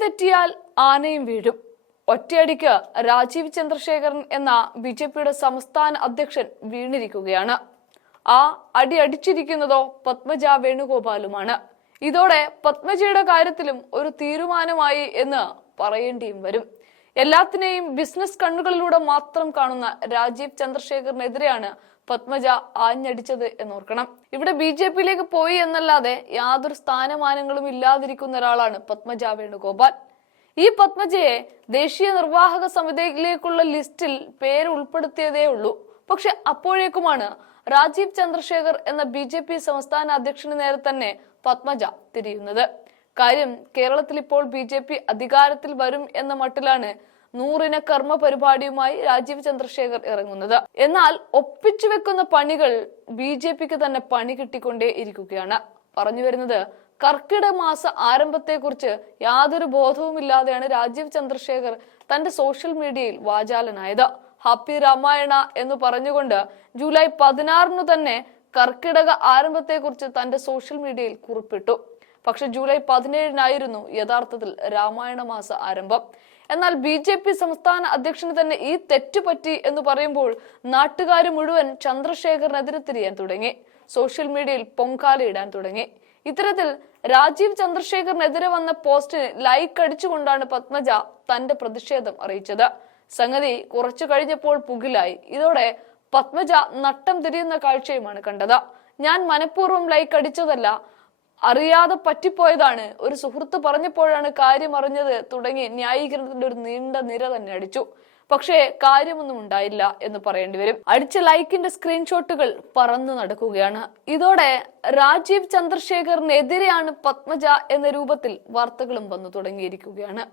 തെറ്റിയാൽ ആനയും വീഴും. ഒറ്റയടിക്ക് രാജീവ് ചന്ദ്രശേഖരൻ എന്ന ബിജെപിയുടെ സംസ്ഥാന അധ്യക്ഷൻ വീണിരിക്കുകയാണ്. ആ അടി അടിച്ചിരിക്കുന്നതോ പത്മജ വേണുഗോപാലുമാണ്. ഇതോടെ പത്മജയുടെ കാര്യത്തിലും ഒരു തീരുമാനമായി എന്ന് പറയേണ്ടിയും വരും. എല്ലാത്തിനെയും ബിസിനസ് കണ്ണുകളിലൂടെ മാത്രം കാണുന്ന രാജീവ് ചന്ദ്രശേഖറിനെതിരെയാണ് പത്മജ ആഞ്ഞടിച്ചത് എന്നോർക്കണം. ഇവിടെ ബിജെപിയിലേക്ക് പോയി എന്നല്ലാതെ യാതൊരു സ്ഥാനമാനങ്ങളും ഇല്ലാതിരിക്കുന്ന ഒരാളാണ് പത്മജ വേണുഗോപാൽ. ഈ പത്മജയെ ദേശീയ നിർവാഹക സമിതിയിലേക്കുള്ള ലിസ്റ്റിൽ പേര് ഉൾപ്പെടുത്തിയതേ ഉള്ളൂ. പക്ഷെ അപ്പോഴേക്കുമാണ് രാജീവ് ചന്ദ്രശേഖർ എന്ന ബിജെപി സംസ്ഥാന അധ്യക്ഷന് നേരെ തന്നെ പത്മജ തിരിയുന്നത്. കാര്യം, കേരളത്തിൽ ഇപ്പോൾ ബിജെപി അധികാരത്തിൽ വരും എന്ന മട്ടിലാണ് 100 കർമ്മ പരിപാടിയുമായി രാജീവ് ചന്ദ്രശേഖർ ഇറങ്ങുന്നത്. എന്നാൽ ഒപ്പിച്ചു വെക്കുന്ന പണികൾ ബിജെപിക്ക് തന്നെ പണി കിട്ടിക്കൊണ്ടേ ഇരിക്കുകയാണ്. പറഞ്ഞു വരുന്നത്, കർക്കിടക മാസ ആരംഭത്തെക്കുറിച്ച് യാതൊരു ബോധവുമില്ലാതെയാണ് രാജീവ് ചന്ദ്രശേഖർ തന്റെ സോഷ്യൽ മീഡിയയിൽ വാചാലനായത്. ഹാപ്പി രാമായണ എന്ന് പറഞ്ഞുകൊണ്ട് ജൂലൈ 16 തന്നെ കർക്കിടക ആരംഭത്തെക്കുറിച്ച് തന്റെ സോഷ്യൽ മീഡിയയിൽ കുറിപ്പിട്ടു. പക്ഷെ ജൂലൈ 17 യഥാർത്ഥത്തിൽ രാമായണ മാസ ആരംഭം. എന്നാൽ ബിജെപി സംസ്ഥാന അധ്യക്ഷന് തന്നെ ഈ തെറ്റുപറ്റി എന്ന് പറയുമ്പോൾ നാട്ടുകാർ മുഴുവൻ ചന്ദ്രശേഖറിനെതിരെ തിരിയാൻ തുടങ്ങി. സോഷ്യൽ മീഡിയയിൽ പൊങ്കാലയിടാൻ തുടങ്ങി. ഇത്തരത്തിൽ രാജീവ് ചന്ദ്രശേഖറിനെതിരെ വന്ന പോസ്റ്റിന് ലൈക്ക് അടിച്ചുകൊണ്ടാണ് പത്മജ തന്റെ പ്രതിഷേധം അറിയിച്ചത്. സംഗതി കുറച്ചു കഴിഞ്ഞപ്പോൾ പുകിലായി. ഇതോടെ പത്മജ നട്ടം തിരിയുന്ന കാഴ്ചയുമാണ് കണ്ടത്. ഞാൻ മനഃപൂർവ്വം ലൈക്ക് അടിച്ചതല്ല, അറിയാതെ പറ്റിപ്പോയതാണ്, ഒരു സുഹൃത്ത് പറഞ്ഞപ്പോഴാണ് കാര്യം അറിഞ്ഞത് തുടങ്ങി ന്യായീകരണത്തിന്റെ ഒരു നീണ്ട നിര തന്നെ അടിച്ചു. പക്ഷേ കാര്യമൊന്നും ഉണ്ടായില്ല എന്ന് പറയേണ്ടി വരും. അടിച്ച ലൈക്കിന്റെ സ്ക്രീൻഷോട്ടുകൾ പറന്നു നടക്കുകയാണ്. ഇതോടെ രാജീവ് ചന്ദ്രശേഖറിനെതിരെയാണ് പത്മജ എന്ന രൂപത്തിൽ വാർത്തകളും വന്നു തുടങ്ങിയിരിക്കുകയാണ്.